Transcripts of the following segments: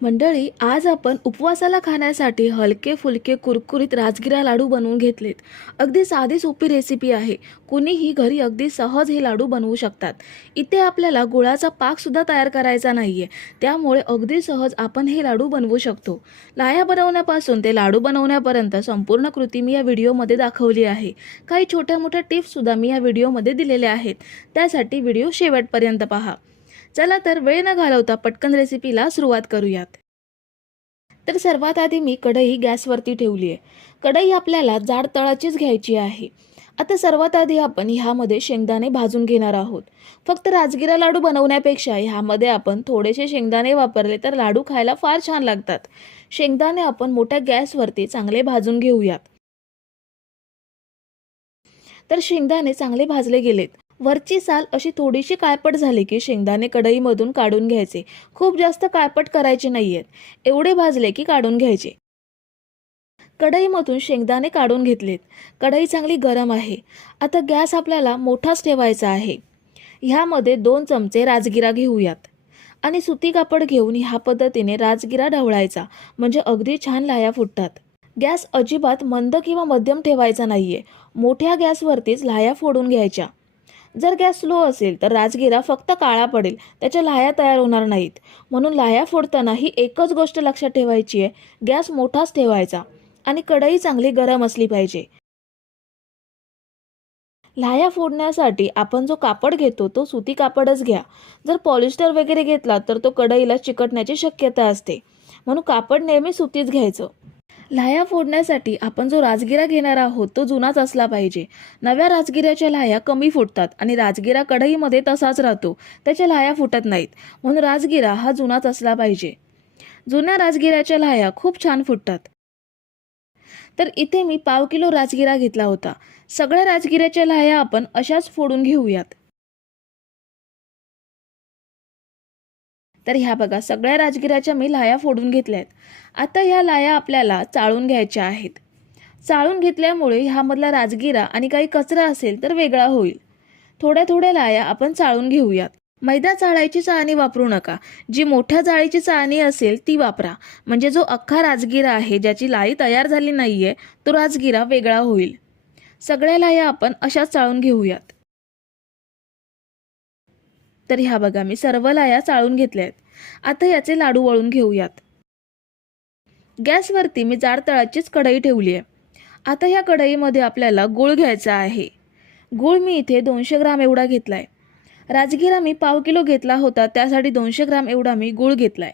मंडळी, आज आपण उपवासाला खाण्यासाठी हलके फुलके कुरकुरीत राजगिरा लाडू बनवून घेतलेत. अगदी साधी सोपी रेसिपी आहे. कुणीही घरी अगदी सहज हे लाडू बनवू शकतात. इथे आपल्याला गुळाचा पाक सुद्धा तयार करायचा नाहीये, त्यामुळे अगदी सहज आपण हे लाडू बनवू शकतो. लाह्या बनवण्यापासून ते लाडू बनवण्यापर्यंत संपूर्ण कृती मी या व्हिडिओमध्ये दाखवली आहे. काही छोट्या मोठ्या टिप्स सुद्धा मी या व्हिडिओमध्ये दिलेल्या आहेत, त्यासाठी व्हिडिओ शेवटपर्यंत पहा. चला तर वेळ न घालवता पटकन रेसिपीला सुरुवात करूयात. तर सर्वात आधी मी कढई गॅसवरती ठेवली आहे. कढई आपल्याला जाड तळाचीच घ्यायची आहे. आता सर्वात आधी आपण ह्यामध्ये शेंगदाणे भाजून घेणार आहोत. फक्त राजगिरा लाडू बनवण्यापेक्षा ह्यामध्ये आपण थोडेसे शेंगदाणे वापरले तर लाडू खायला फार छान लागतात. शेंगदाणे आपण मोठ्या गॅसवरती चांगले भाजून घेऊयात. तर शेंगदाणे चांगले भाजले गेलेत. वरची साल अशी थोडीशी काळपट झाली की शेंगदाणे कढईमधून काढून घ्यायचे. खूप जास्त काळपट करायचे नाहीयेत. एवढे भाजले की काढून घ्यायचे. कढईमधून शेंगदाणे काढून घेतलेत. कढई चांगली गरम आहे. आता गॅस आपल्याला मोठाच ठेवायचा आहे. ह्यामध्ये 2 चमचे राजगिरा घेऊयात आणि सुती कापड घेऊन ह्या पद्धतीने राजगिरा ढवळायचा, म्हणजे अगदी छान लाह्या फुटतात. गॅस अजिबात मंद किंवा मध्यम ठेवायचा नाहीये. मोठ्या गॅसवरतीच लाह्या फोडून घ्यायच्या. जर गॅस स्लो असेल तर राजगिरा फक्त काळा पडेल, त्याच्या लाह्या तयार होणार नाहीत. म्हणून लाह्या फोडताना ही एकच गोष्ट लक्षात ठेवायची आहे, गॅस मोठाच ठेवायचा आणि कढई चांगली गरम असली पाहिजे. लाह्या फोडण्यासाठी आपण जो कापड घेतो तो सुती कापडच घ्या. जर पॉलिस्टर वगैरे घेतला तर तो कढईला चिकटण्याची शक्यता असते, म्हणून कापड नेहमी सुतीच घ्यायचं. लाह्या फोडण्यासाठी आपण जो राजगिरा घेणार आहोत तो जुनाच असला पाहिजे. नव्या राजगिऱ्याच्या लाह्या कमी फुटतात आणि राजगिरा कढईमध्ये तसाच राहतो, त्याच्या लाह्या फुटत नाहीत. म्हणून राजगिरा हा जुनाच असला पाहिजे. जुन्या राजगिऱ्याच्या लाह्या खूप छान फुटतात. तर इथे मी 1/2 किलो राजगिरा घेतला होता. सगळ्या राजगिऱ्याच्या लाह्या आपण अशाच फोडून घेऊयात. तर ह्या बघा, सगळ्या राजगिऱ्याच्या मी लाह्या फोडून घेतल्यात. आता ह्या लाह्या आपल्याला चाळून घ्यायच्या आहेत. चाळून घेतल्यामुळे ह्यामधला राजगिरा आणि काही कचरा असेल तर वेगळा होईल. थोड्या थोड्या लाह्या आपण चाळून घेऊयात. मैदा चाळायची चाळणी वापरू नका. जी मोठ्या जाळीची चाळणी असेल ती वापरा, म्हणजे जो अख्खा राजगिरा आहे ज्याची लाही तयार झाली नाहीये तो राजगिरा वेगळा होईल. सगळ्या लाह्या आपण अशाच चाळून घेऊयात. तर ह्या बघा, मी सर्व लाह्या चाळून घेतल्यात. आता याचे लाडू वळून घेऊयात. गॅसवरती मी जाड तळाचीच कढई ठेवली आहे. आता ह्या कढईमध्ये आपल्याला गूळ घ्यायचा आहे. गूळ मी इथे 200 ग्राम एवढा घेतलाय. राजगिरा मी 1/2 किलो घेतला होता, त्यासाठी 200 ग्राम एवढा मी गूळ घेतलाय.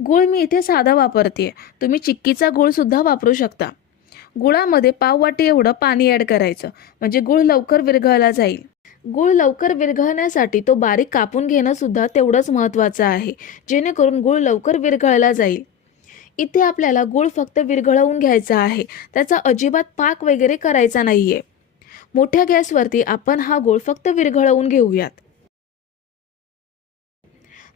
गूळ मी इथे साधा वापरते. तुम्ही चिक्कीचा गूळ सुद्धा वापरू शकता. गुळामध्ये 1/2 वाटी एवढं पाणी ॲड करायचं, म्हणजे गूळ लवकर विरघळला जाईल. गूळ लवकर विरघळण्यासाठी तो बारीक कापून घेणं सुद्धा तेवढंच महत्त्वाचं आहे, जेणेकरून गूळ लवकर विरघळला जाईल. इथे आपल्याला गूळ फक्त विरघळवून घ्यायचा आहे, त्याचा अजिबात पाक वगैरे करायचा नाहीये. मोठ्या गॅसवरती आपण हा गूळ फक्त विरघळवून घेऊयात.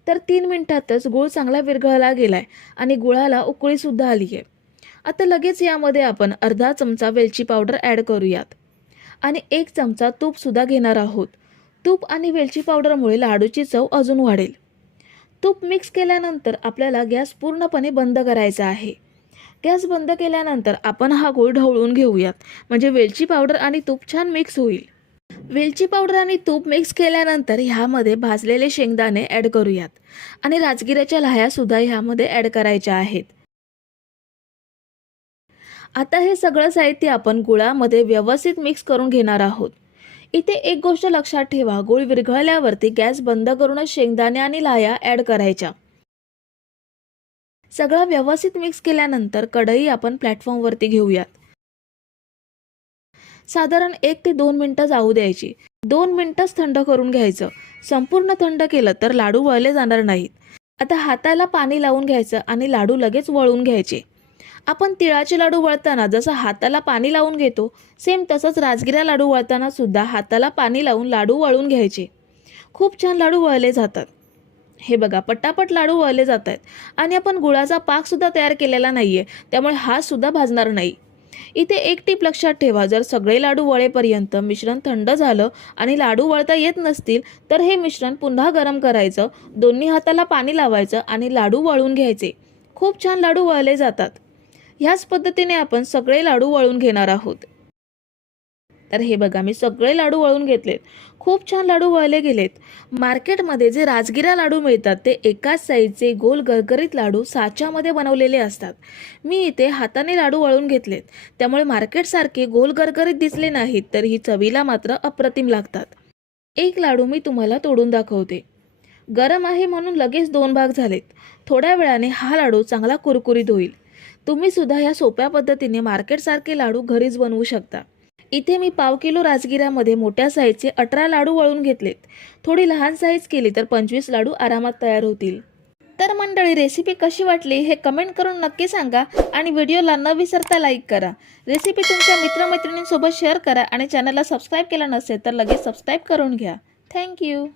तर 3 मिनिटातच गूळ चांगला विरघळला गेलाय आणि गुळाला उकळी सुद्धा आली आहे. आता लगेच यामध्ये आपण अर्धा चमचा वेलची पावडर ॲड करूयात आणि 1 चमचा तूप सुद्धा घेणार आहोत. तूप आणि वेलची पावडरमुळे लाडूची चव अजून वाढेल. तूप मिक्स केल्यानंतर आपल्याला गॅस पूर्णपणे बंद करायचा आहे. गॅस बंद केल्यानंतर आपण हा गूळ ढवळून घेऊयात, म्हणजे वेलची पावडर आणि तूप छान मिक्स होईल. वेलची पावडर आणि तूप मिक्स केल्यानंतर ह्यामध्ये भाजलेले शेंगदाणे ॲड करूयात आणि राजगिऱ्याच्या लाह्या सुद्धा ह्यामध्ये ॲड करायच्या आहेत. आता हे सगळं साहित्य आपण गुळामध्ये व्यवस्थित मिक्स करून घेणार आहोत. इथे एक गोष्ट लक्षात ठेवा, गूळ विरघळल्यावरती गॅस बंद करूनच शेंगदाणे आणि लाह्या ॲड करायच्या. सगळं व्यवस्थित मिक्स केल्यानंतर कढई आपण प्लॅटफॉर्मवरती घेऊयात. साधारण 1 ते 2 मिनिटं जाऊ द्यायची. 2 मिनिटंच थंड करून घ्यायचं. संपूर्ण थंड केलं तर लाडू वळले जाणार नाहीत. आता हाताला पाणी लावून घ्यायचं आणि लाडू लगेच वळून घ्यायचे. आपण तिळाचे लाडू वळताना जसं हाताला पाणी लावून घेतो, सेम तसंच राजगिरा लाडू वळताना सुद्धा हाताला पाणी लावून लाडू वळून घ्यायचे. खूप छान लाडू वळले जातात. हे बघा, पटापट लाडू वळले जात आहेत आणि आपण गुळाचा पाक सुद्धा तयार केलेला नाहीये, त्यामुळे हात सुद्धा भाजणार नाही. इथे एक टीप लक्षात ठेवा, जर सगळे लाडू वळेपर्यंत मिश्रण थंड झालं आणि लाडू वळता येत नसतील तर हे मिश्रण पुन्हा गरम करायचं, दोन्ही हाताला पाणी लावायचं आणि लाडू वळून घ्यायचे. खूप छान लाडू वळले जातात. ह्याच पद्धतीने आपण सगळे लाडू वळून घेणार आहोत. तर हे बघा, मी सगळे लाडू वळून घेतलेत. खूप छान लाडू वळले गेलेत. मार्केटमध्ये जे राजगिरा लाडू मिळतात ते एकाच साईजचे गोल गरगरीत लाडू साच्यामध्ये बनवलेले असतात. मी इथे हाताने लाडू वळून घेतलेत, त्यामुळे मार्केटसारखे गोल गरगरीत दिसले नाहीत, तर ही चवीला मात्र अप्रतिम लागतात. एक लाडू मी तुम्हाला तोडून दाखवते. गरम आहे म्हणून लगेच 2 भाग झालेत. थोड्या वेळाने हा लाडू चांगला कुरकुरीत होईल. तुम्ही सुद्धा ह्या सोप्या पद्धतीने मार्केटसारखे लाडू घरीच बनवू शकता. इथे मी 1/2 किलो राजगिऱ्यामध्ये मोठ्या साईजचे 18 लाडू वळून घेतलेत. थोडी लहान साईज केली तर 25 लाडू आरामात तयार होतील. तर मंडळी, रेसिपी कशी वाटली हे कमेंट करून नक्की सांगा आणि व्हिडिओला न विसरता लाईक करा. रेसिपी तुमच्या मित्रमैत्रिणींसोबत शेअर करा आणि चॅनलला सबस्क्राईब केलं नसेल तर लगेच सबस्क्राईब करून घ्या. थँक्यू.